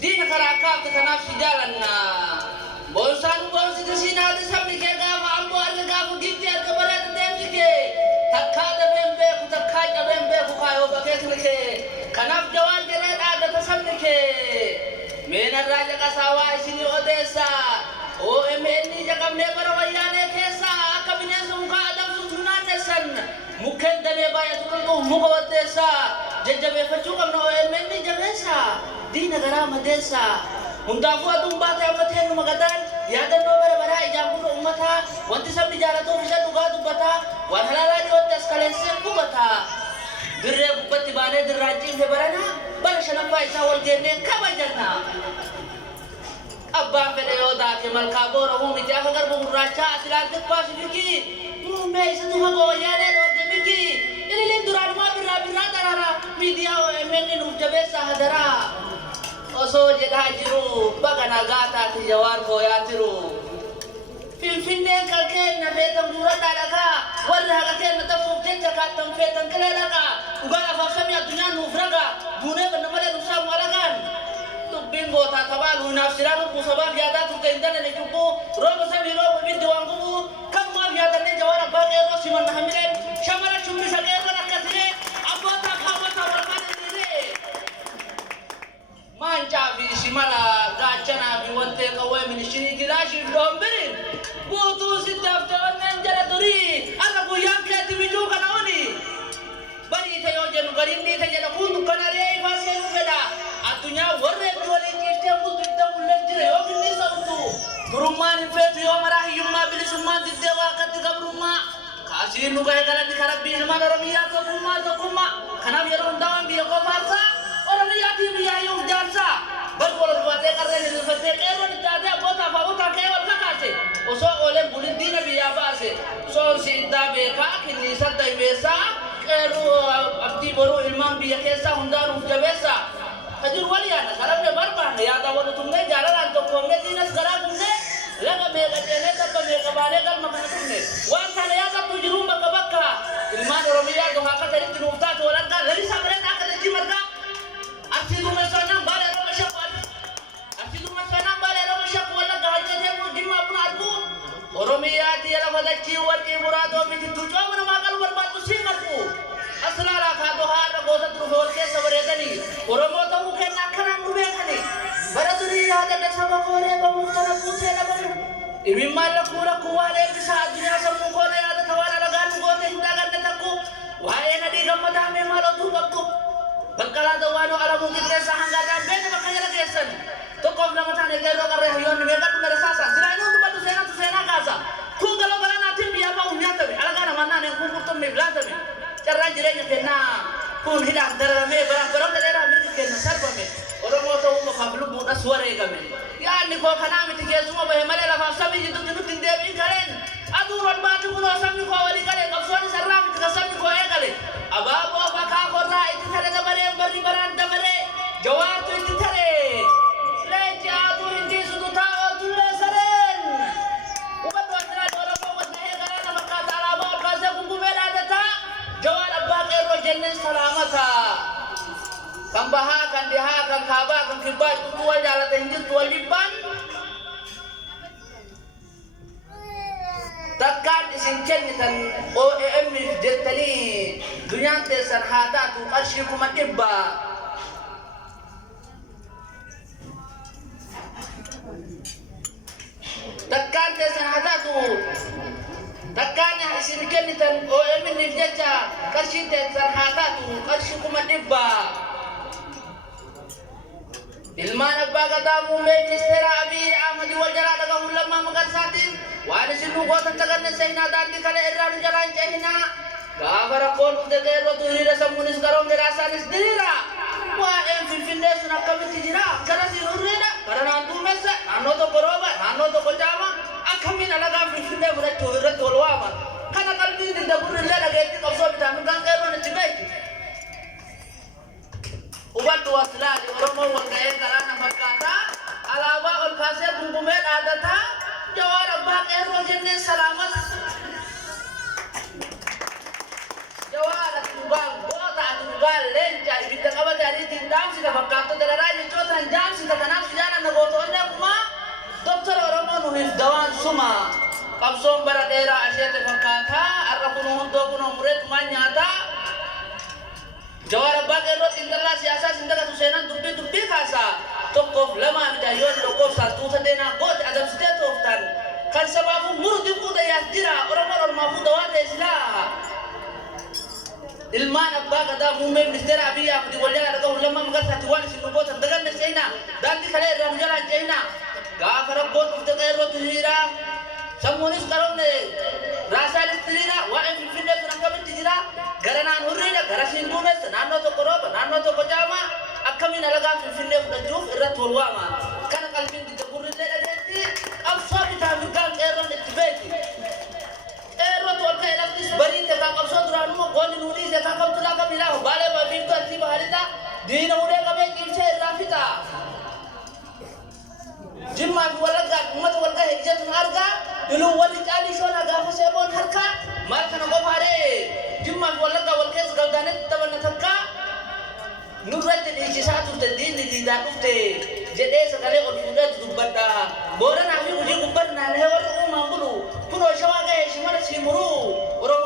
دين كراكاب تنافس جالنا بونسان بونس تسينا تسمي كذا فامبو أرجع فجيتي أركبرات تمسك تكاد بيمبك تكاد بيمبك كايو بكيتك كناف جوان جلاد عادة تسمي من الراجع كساوا إسني أوديسا أو إمني جكم نبرة ويانا كيسا كمينة سمكا أدم سوسنا نسن ممكن دنيا بايا تكلمو مقوديسا ججبه فچوكم نو إمني جبهسا دين غرام ديسا مندافو أدم بات أمتين مقدان يادن نو برا إجابو أمتا وانت سب نجارتو فيشا دوغا دوبتا وانحلالا دي وانتس كالنسين بوبتا درre bupati bane dirraji fe barana bal shana paisa wal gene kama janna abba fede yoda ke malka boro hu mi jaga gar bu racha atlantic pacific mu me satu hago yane do demiki ini lim duran ma birra darara media o emeni nu jabe sahadara oso jeda jiru bagana gata ti jawar ko yatiru finne kalken na betam durata daka wala kalken na tafuf tenja katam fetan kelaka ugala fasami adunya nufraga bune benamale nusa walagan tu bingo ta tabalu nafsiranu kusabab yada tu kendana ne juko robo sami robo bindu wangu kam ma yada ne jawara bage ro siman hamilen shamara chumbi sage ro nakatine abota khawata warmane dire mancha bi simala gachana bi wonte kawe minishini gilashi dombirin butu sidafta wannan jara duri alla ko yanka timijo kana woni bari ta yojen garin ni ta jada kundu kana re fa sai beda atunya warre dole kiste mudu da mullan jira yo ni sautu murumman fetu yo marahi yumma bil summa didde wa kat gabrumma kasinu ga gala ni karabbi ma ramiya to kuma kana yaro ndawam bi ko farsa ramiya ti bi ayu darsa bal wala wate karre ni fate ero ni tade bota fa bota ke wal kakase oso ole bulin dina bi ya base so si dabe ka kini sadai besa ero abdi boru ilman bi kesa hundaru jabesa hajur waliana sarabne barba ya ta wala tumne jalan to komne dinas gara tumne laga me ga tene tabba me ga bare gal makana tumne wa kana ya ta tujrum bakka ilman romiya do haka tari tinufta to wala ga lari sabre ta ka ji marga arti du mesona bare ro shaqal arti du mesona bare ro shaq wala ga hajje je mu dimma apna adu romiya ti ala fadachi warki murado bi tu jomna makal barbat usiqatu aslara ka do ha da gosa tu bol ke sabare dani oromo to mu ke nakana nube kani baraduri ya da sabab ore ba mu kana puse la baru imi mala kura kuwale bisa dunya samu ko ya da tawala la gan go te hinda gan takku wae na di gamata me malo tu bakku bakala do wano ala mu kitre sahanga dan be na makaya la gesan to ko na mata ne gero kare yon me ga tu mera sasa sila ino tu sena kaza tu galo gala na tim biya ba unya tabe ala kana manna ne ku to me blata me carra jire ne kena kun hida dara me bara dara me kena sarba me oromo to mo fablu bu asware ga me ya ni ko kana mi tike suma ba male la fa sabi jitu jitu tinde bi karen adu ron ba tu ko sami ko wali kare ka soni sarra mi ka sami ko e kare ababo ba ka ko ra iti tare da bare bari baran da bare jawatu iti tare le jaatu hindi sudu ta tu le saren ubat wa tara oromo wa ne gara na makka tara ba ka se ku bela data jawar abba ke ro jenne salamata kan baha kan diha kan kaba kan kiba tu wal jala tenjin tu wal liban takkan isinchen tan OEM jetali dunya te sarhata tu qarshi kuma tibba takkan te sarhata tu takkan isinchen tan OEM ni jecha qarshi te sarhata tu qarshi kuma tibba ilman abba kata mumbe mistera abi ahmad wal jala daga ulama makan satin wa sinu ko tantagan na sayna dandi kala irran jalan jahina gafara kon de gero tu hira samunis garom de rasanis dira wa en finne suna kamiti dira kala si urrena karana antu mesa nano to koroba nano to kojama akamin alaga finne mura to hira tolwa ma kana kalbi de burre la daga ti ko so bitamin kan gero na tibai ubatu waslali oromo wanga e karana makata alaba on kase bungume adata jawar abba ke rojenne salamat jawar tugal bota tugal lenja ibita kabata ari tinda jaamsi tafakkaattu dalaraa jechoota jaamsi takanaaf sidaana nagootonni akkuma doktora Oromoo nuuf dawaan suma qabsoon bara dheeraa asheete fakkaataa har'a kun hundoo kun umureetumaan nyaataa jawara baaqee irratti intallaa siyaasaa sindagatu seenan dubbii kaasaa tokkoof lamaa midhaayyoon tokkoof saattuuta deenaa goote adamsitee tooftan kan sabaafuu muru dinquu dayyaas jira Oromoon ormaafuu dawaa ta'e silaa ilmaan abbaa gadaa muummee ministeera Abiy Ahmed waliin argamu lamma magarsaatti waan isin dhugootan daganne seenaa daandii kalee irraa nu jalaan ceenaa gaafa rabboon dhufte qeerrootu hiriiraa sammuunis qaroomne raasaan istiriira waa'ee finfinnee sun akkamitti jira garanaan hurriidha gara siin duumessa naannoo tokko rooba naannoo tokko jaamaa akkamiin alagaan finfinnee fudhachuuf irratti wal waama kana qalbiin dida gurrillee dhageetti qabsoo bitaa mirgaan qeerroon itti beeki qeerrootu ol ka'e laftis bariite kan qabsoo duraanuma goonni nuudhiise kan kamtulaa kamilaahu baalee babiiftu asii bahalita diina hudee qabee ciibsee irraa fixa jimmaa fi walaggaa uummata walgaa hejjetun argaa iluu walli caalii shoon agaafa seeboon harkaa maal kana qofaaree jimmaa fi walaggaa wal keessa galdaanetti taphanna takkaa nurratti dhiichisaa turte diinni diidaa dhufte jedhee sagalee ol fuudheetu dubbadha booranaa fi hojii gubbarri naanna'ee warri uumaan bulu kunoo shawaa ga'ee shimara siimuruu Oromoo